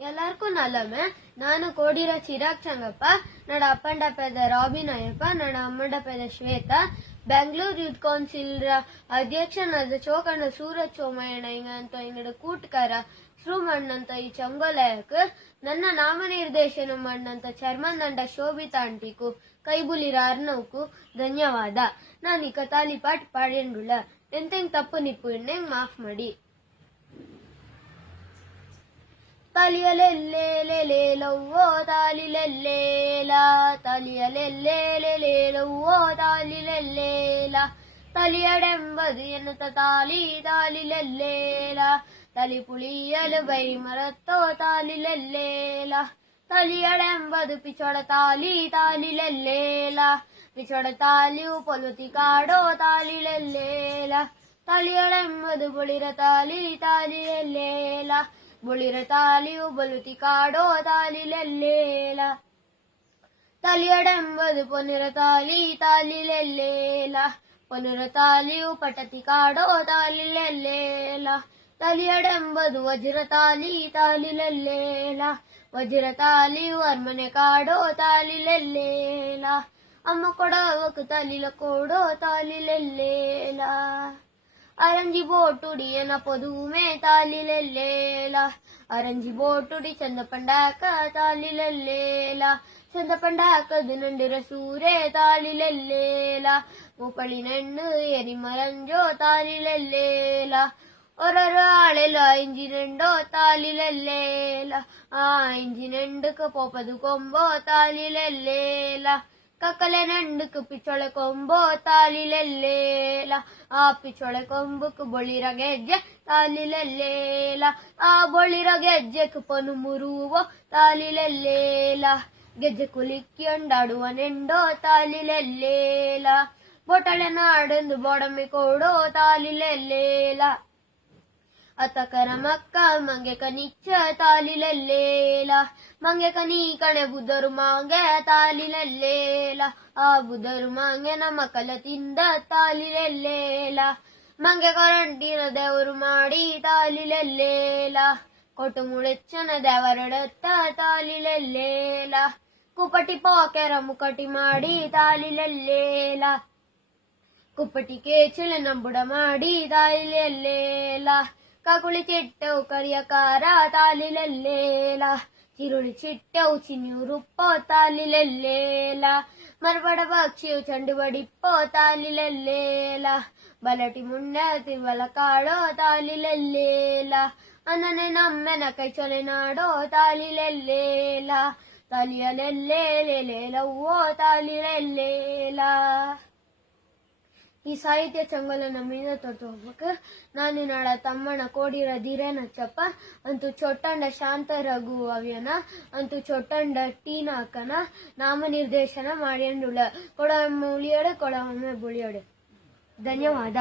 ಎಲ್ಲಾರ್ಗೂ ನಲ್ಲಮೆ. ನಾನು ಕೋಡಿರ ಚಿರಾಗ್ ಚಂಗಪ್ಪ, ನಡ ಅಪ್ಪಂಡ ಪೇದ ರಾಬಿನ್ ಅಯ್ಯಪ್ಪ, ನಡ ಅಮ್ಮಂಡ ಪೇದ Shweta. Bengaluru youth council ಅಧ್ಯಕ್ಷನಾದ ಚೋಕಂಡ Suraj ಸೋಮಯ್ಯಣ್ಣ ಇಂಗಂತ ಇಂಗಡ ಕೂಟ್ಕರ ಶ್ರೀಮಣ್ಣಂತ ಈ ಚಂಗೋಲಯಕ್ ನನ್ನ ನಾಮನಿರ್ದೇಶನ ಮಣ್ಣಂತ ಚರ್ಮನ್ ದಂಡ ಶೋಭಿತಾ ಆಂಟಿಕು ಕೈಬುಲಿರ ಅರ್ನವ್ಕು ಧನ್ಯವಾದ. ನಾನೀಗ ತಾಲಿಪಾಟ್ ಪಾಡ್ಯಂಡುಳ ಎಂತೆಂಗ್ ತಪ್ಪು ನಿಪ್ಪು ಎಣ್ಣೆಂಗ್ ಮಾಫ್ ಮಾಡಿ. ತಾಲಿಯಲೆಲ್ಲೇಲೇಲವ್ವೋ ತಾಲಿಲೆಲ್ಲೇಲ, ತಾಲಿಯಲೆಲ್ಲೇಲೇಲವ್ವೋ ತಾಲಿಲೆಲ್ಲೇಲ, ತಲಿಯಡೆಂಬದು ಎನ್ನುತ್ತ ತಾಲಿ ತಾಲಿಲೆಲ್ಲೇಲ, ತಲಿ ಪುಳಿಯಲು ಬೈ ಮರತ್ತೋ ತಾಲಿಲೆಲ್ಲೇಲ, ತಲಿಯಡೆಂಬದು ಪಿಚೊಡ ತಾಲಿ ತಾಲಿಲೆಲ್ಲೇಲ, ಪಿಚೊಡ ತಾಲಿಯು ಪೊಲುತಿ ಕಾಡೋ ತಾಲಿಲೆಲ್ಲೇಲ, ತಲಿಯಡೆಂಬದು ಬುಳಿರ ತಾಲಿ ತಾಲಿಲೆಲ್ಲೇಲ, ಬುಳಿರ ತಾಲಿಯು ಬಲುತಿ ಕಾಡೋ ತಾಲಿಲೆಲ್ಲೇಲ, ತಲಿಯಡೆಂಬದು ಪೊನ್ನಿರ ತಾಲಿ ತಾಲಿಲೆಲ್ಲೇಲ, ಪೊನ್ನಿರ ತಾಲಿಯು ಪಟತಿ ಕಾಡೋ ತಾಲಿಲೆಲ್ಲೇಲ, ತಲಿಯಡೆಂಬದು ವಜ್ರ ತಾಲಿ ತಾಲಿಲೆಲ್ಲೇಲ, ವಜ್ರ ತಾಲಿಯು ಅರ್ಮನೆ ಕಾಡೋ ತಾಲಿಲೆಲ್ಲೇಲ, ಅಮ್ಮ ಕೊಡವಕು ತಲಿಲ ಕೋಡೋ ತಾಲಿಲೆಲ್ಲೇಲ, ಅರಂಜಿ ಬೋಟುಡಿ ಎನ ಪೊದುಮೆ ತಾಲಿಲೆಲ್ಲೇಲ, ಅರಂಜಿ ಬೋಟುಡಿ ಚಂದ ಪಂಡಾಕ ತಾಲಿಲೆಲ್ಲೇಲ, ಚಂದ ಪಂಡಾಕದು ನಂಡಿರ ಸೂರೆ ತಾಲಿಲೆಲ್ಲೇಲ, ಮುಪಳಿ ನೆಣ್ಣು ಎರಿಮರಂಜೋ ತಾಲಿಲೆಲ್ಲೇಲ, ಒರರು ಆಳೆಲು ಇಂಜಿನೆಂಡೋ ತಾಲಿಲೆಲ್ಲೇಲ, ಆ ಇಂಜಿನೆಂಡುಕು ಪೋಪದು ಕೊಂಬೋ ತಾಲಿಲೆಲ್ಲೇಲ, ಕಕ್ಕಲೆ ನಂಡುಕು ಪಿಚ್ಚೊಳೆ ಕೊಂಬೋ ತಾಲಿಲೆಲ್ಲೇಲ, ಆ ಪಿಚ್ಚೊಳೆ ಕೊಂಬುಕು ಬೊಳಿರ ಗೆಜ್ಜೆ ತಾಲಿಲೆಲ್ಲೇಲ, ಆ ಬೊಳಿರ ಗೆಜ್ಜೆಕು ಪೊನು ಮುರುವೋ ತಾಲಿಲೆಲ್ಲೇಲ, ಗೆಜ್ಜೆ ಕುಲಿಕ್ಕಿ ಅಂಡಾಡುವ ನೆಂಡೋ ತಾಲಿಲೆಲ್ಲೇಲ, ಬೊಟಳೆ ನಾಡೊಂದು ಬೊಡಮೆ ಕೋಡೋ ತಾಲಿಲೆಲ್ಲೇಲ, ಅತಕರ ಮಕ್ಕ ಮಂಗೆ ಕನಿಚ್ಚ ತಾಲಿಲೆಲ್ಲೇಲ, ಮಂಗೆ ಕನಿ ಕಣೆ ಬುದ್ಧರು ಮಾಂಗೆ ತಾಲಿಲೆಲ್ಲೇಲ, ಆ ಬುದ್ಧರು ಮಾಂಗೆ ನಮ್ಮ ಕಲ ತಿಂದ ತಾಲಿಲೆಲ್ಲೇಲ, ಮಂಗೆ ಕೊರಂಟಿನ ದೇವರು ಮಾಡಿ ತಾಲಿಲೆಲ್ಲೇಲ, ಕೊಟ್ಟು ಮುಳೆಚ್ಚನ ದೇವರಡತ್ತ ತಾಲಿಲೆಲ್ಲೇಲ, ಕುಪಟಿ ಪೋಕೆರ ಮುಕಟಿ ಮಾಡಿ ತಾಲಿಲೆಲ್ಲೇಲ, ಕುಪ್ಪಟಿ ಕೇಚಲೆ ನಂಬುಡ ಮಾಡಿ ತಾಲಿಲೆಲ್ಲೇಲ, ಕಕುಳಿ ಚಿಟ್ಟವು ಕರಿಯಕಾರ ತಾಲಿಲೆಲ್ಲೇಲ, ಚಿರುಳಿ ಚಿಟ್ಟವು ಚಿನ್ಯೂರುಪ್ಪೋ ತಾಲಿಲೆಲ್ಲೇಲ, ಮರ್ಬಡ ಪಕ್ಷಿಯು ಚಂಡು ಬಡಿಪ್ಪೋ ತಾಲಿಲೆಲ್ಲೇಲ, ಬಲಟಿ ಮುಂಡ ತಿರುವಲ ಕಾಡೋ ತಾಲಿಲೆಲ್ಲೇಲ, ಅನ್ನನೆ ನಮ್ಮೆನ ಕೈಚೊಲೆ ನಾಡೋ ತಾಲಿಲೆಲ್ಲೇಲ, ತಾಲಿಯಲೆಲ್ಲೇಲೇಲವ್ವೋ ತಾಲಿಲೆಲ್ಲೇಲ. ಈ ಸಾಹಿತ್ಯ ಚಂಗೋಲ ನಮ್ಮಿಂದ ತೊಟ್ಟು ಹೋಗ್ಬೇಕು. ನಾನು ನಾಡ ತಮ್ಮನ ಕೋಡಿರ ಧೀರೇನಚ್ಚಪ್ಪ, ಅಂತೂ ಚೊಟ್ಟಂಡ ಶಾಂತ ರಘು ಅವ್ಯನ, ಅಂತೂ ಚೊಟ್ಟಂಡ ಟೀನಾಕನ ನಾಮನಿರ್ದೇಶನ ಮಾಡ್ಯಂಡುಳ ಕೊಡವೊಮ್ಮೆ ಉಳಿಯೋಡೆ ಕೊಡವೊಮ್ಮೆ ಬುಳಿಯೋಡೆ. ಧನ್ಯವಾದ.